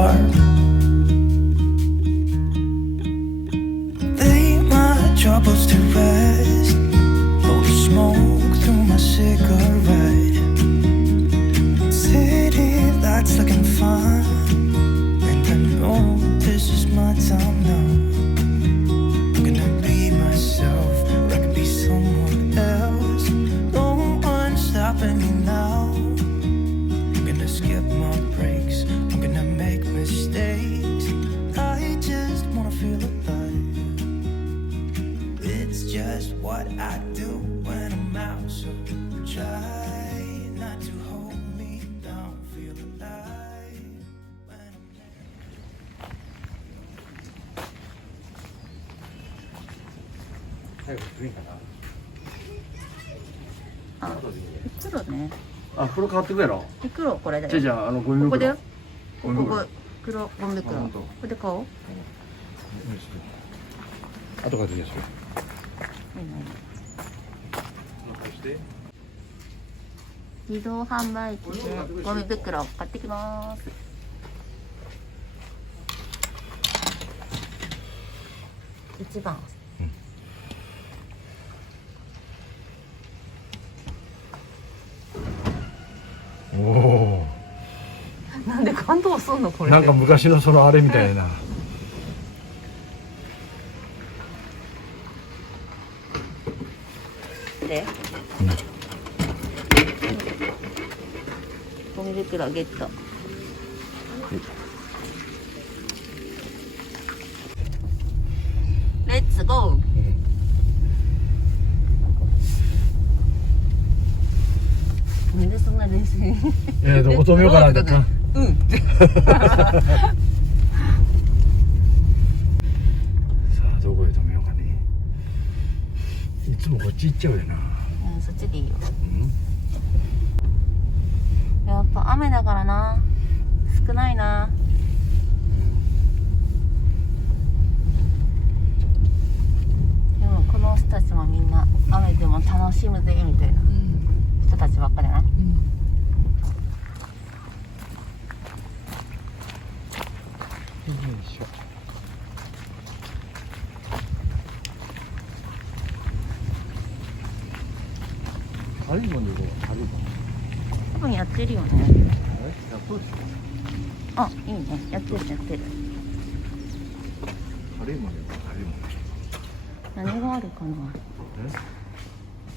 dark. Lay my troubles to rest. Blow the smoke through my cigarette. City lights looking fine, and I know this is my time now. I'm gonna be myself, or I could be someone else. No one's stopping me now. I'm gonna skip my breaks, I'm gonna make mistakes. I just wanna feel alive. It's just what I do when I'm out, so try not to hold me down. Feel alive when I'm there. 最後古いかな。あ、袋ね。あ、袋変わってくやろ。袋これだよ。じゃあゴミ袋。ここだよ。ゴミ袋。黒ゴミ袋。これで買おう。後から出てきますよ。自動販売機でゴミ袋を買ってきます。1番。おお。なんで感動すんのこれ。なんか昔のそのあれみたいな。で。ゴミ袋ゲット。レッツゴー。なんでそんな練習？どこ止めようかなって。うん。さあどこへ止めようかね。いつもこっち行っちゃうよな。うん、そっちでいいよ。やっぱ雨だからな。少ないな。でもこの人たちもみんな雨でも楽しむぜみたいな人たちばっかりな。軽いもんでいこう。軽いもん。多分やってるよね。やっとです。あ、いいね。やってるやってる。軽いもんでいこう。軽いもん。何があるかな。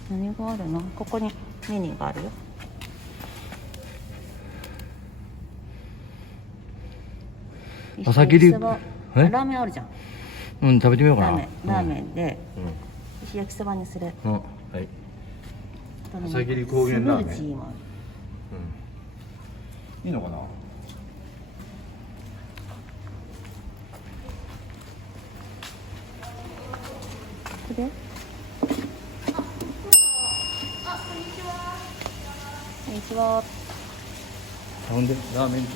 何があるの？ここにメニューがあるよ。朝霧。ラーメンあるじゃん。うん、食べてみようかな。ラーメンで石焼きそばにする。はい。朝霧高原ラーメン。スムージーもある。いいのかな。ここで。こんにちは。ほんでラーメンと。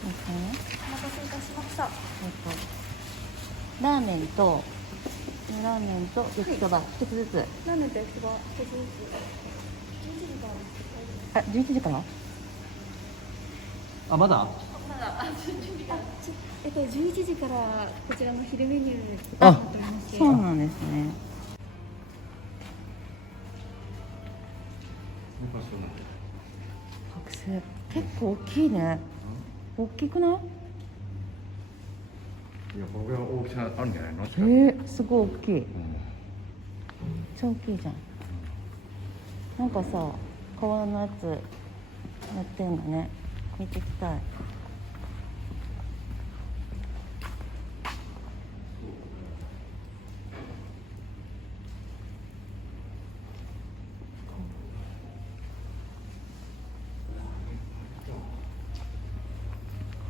お待たせいたしました。ラーメンと焼きそば一つずつ。ラーメンと焼きそば一つずつ。あ、11時から？あ、まだ。11時からこちらの昼メニューにあなっておりまして。そうなんですね。学生結構大きいね。大きくない？いや、これぐらい大きさあるんじゃないの。すごい大きい。めっちゃ大きいじゃん。なんかさ、川のやつやってんだね。見てきたい。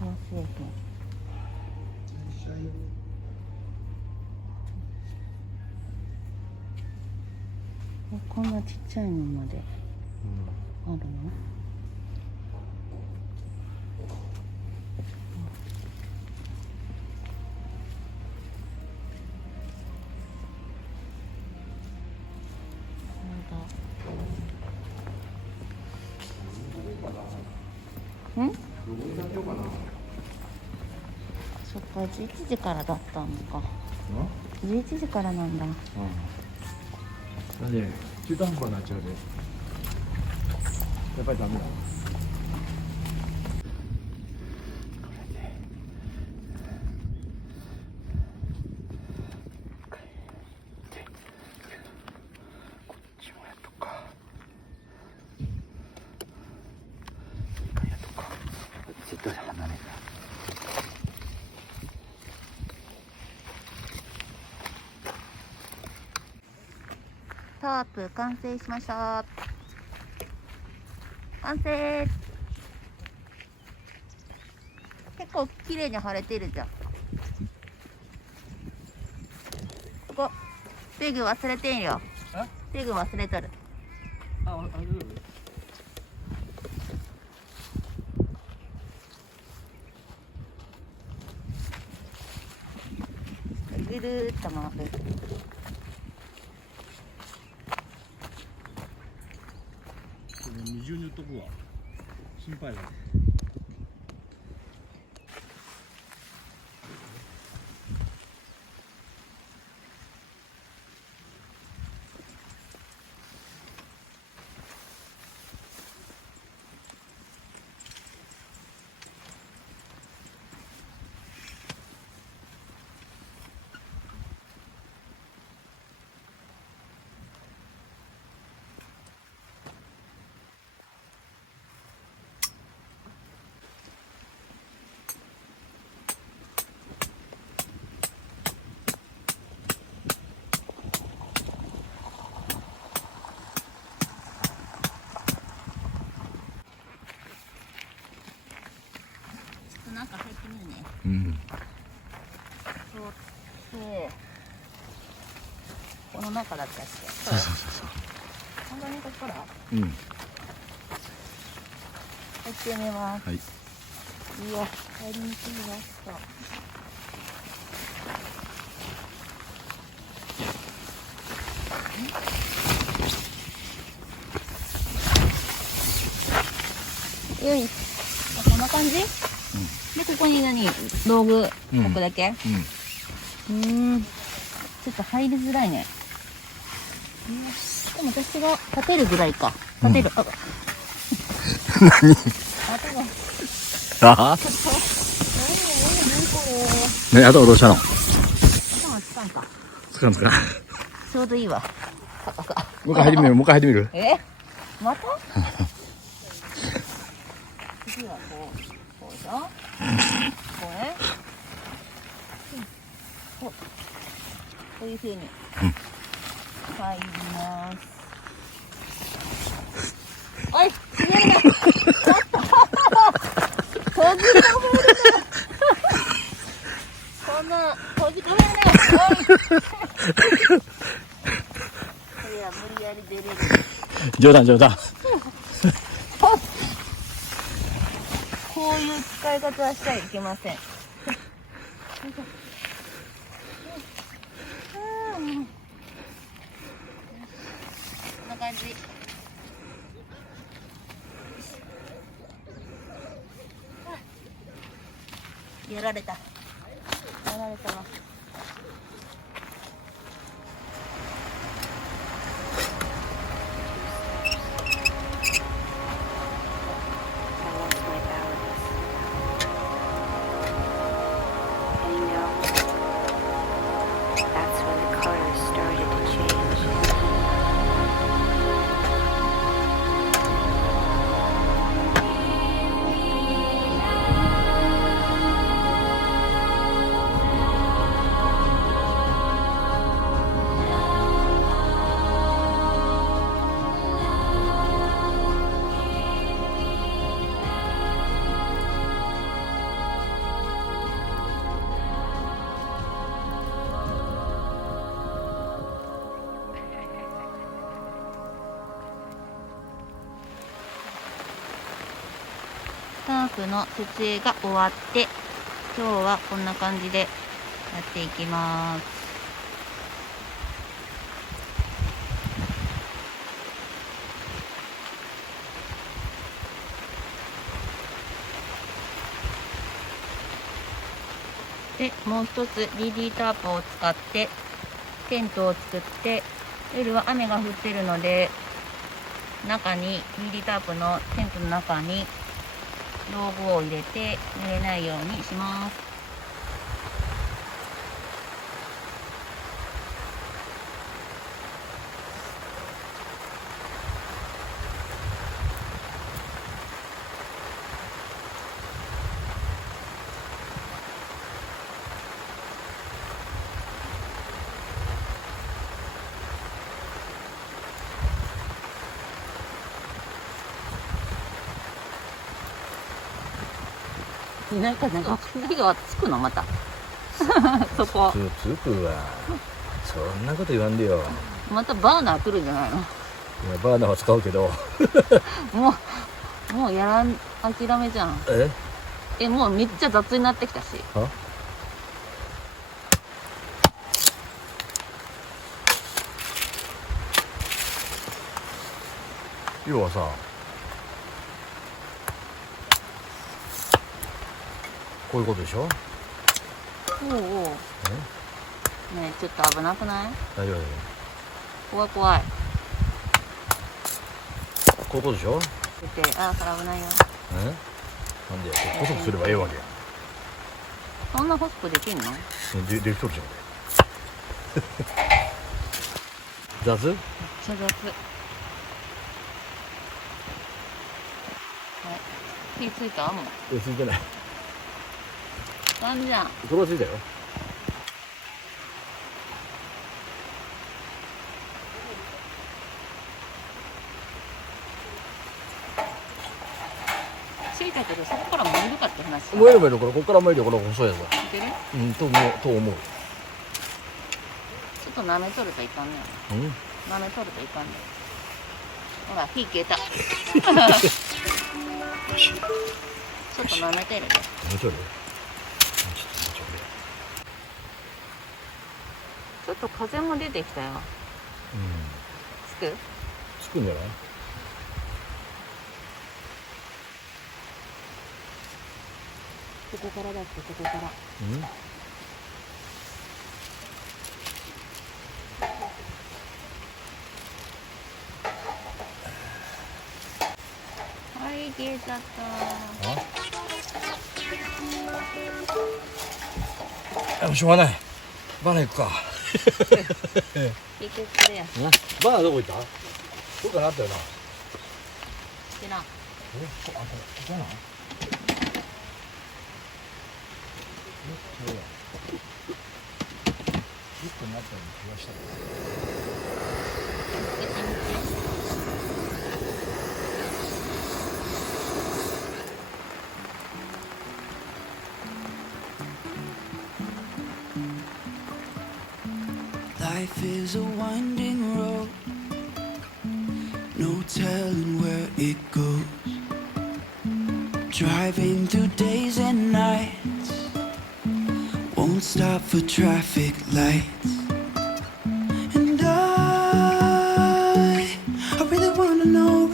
革製品。こんなちっちゃいのまであるの？そっか、11時からだったのか。11時からなんだ。だね、中途半端になっちゃうで。やっぱりダメだ。絶対離れない。タープ完成しました。完成。結構綺麗に晴れてるじゃん。ここペグ忘れてんよ。ペグ忘れとる。ぐるーっと回る。二重に言っとくわ。心配だ。なんか入ってみるね。うん。そうで、この中だったっけ。そうそうそうそう。本当にここからうん。入ってみます。はい。いいよ、入りにくいました。よい、こんな感じ？で、ここに道具置くだけ？ちょっと入りづらいね。でも私が立てるぐらいか。立てる。何？頭。ああ。ね、頭どうしたの？頭つかんか。つかんつかん。ちょうどいいわ。もう一回入ってみる。もう一回入ってみる。また？次はこうじゃん。こうね。こういう風に入ります。おい、閉めるな。閉じ込めるな。こんな閉じ込めるな。おい。これは無理やり出れる。冗談冗談。こういう使い方はしちゃいけません。こんな感じ。やられた。やられたわ。タープの設営が終わって、今日はこんな感じでやっていきます。でもう一つ DD タープを使ってテントを作って、夜は雨が降ってるので中に DD タープのテントの中に道具を入れて濡れないようにします。なんか火がつくのまたそこつくわ。そんなこと言わんでよ。またバーナー来るんじゃないの？いやバーナーは使うけどもうやらん諦めじゃん。もうめっちゃ雑になってきたし。は要はさ、こういうことでしょ。おうおう。ねえちょっと危なくない？大丈夫。怖い怖い。こういうことでしょ。出て、あ、これ危ないよ。なんで細くすればええわけや。そんな細くできんの？できとるじゃん。雑？めっちゃ雑。火ついた？もう。ついてない。なんじゃん。これはついたよ。ついたけどそこから燃えるかって話。燃えるここから燃えるよ、この細いやつは。いける？と思う。ちょっと舐めとるといかんね。舐めとるといかんね。ほら火消えた。ちょっと舐めてるで。舐めとる？ちょっと風も出てきたよ。つくんじゃない？ここからだって、ここから。はい、消えちゃった。しょうがない。バナー行くか。結局これや。バナーどこ行った？どっかなったよな。知らん。ここな。1個になったような気がした。Life is a winding road, no telling where it goes. Driving through days and nights, won't stop for traffic lights. And I really wanna know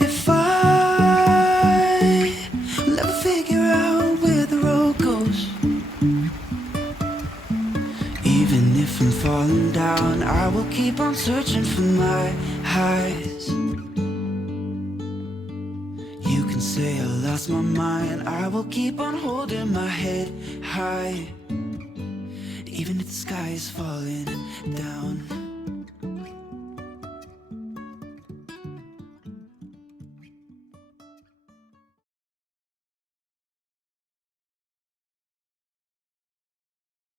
if I will ever figure out where the road goes. Even if I'm falling down, I will keep on searching for my highs. You can say I lost my mind, I will keep on holding my head high. Even if the sky is falling down.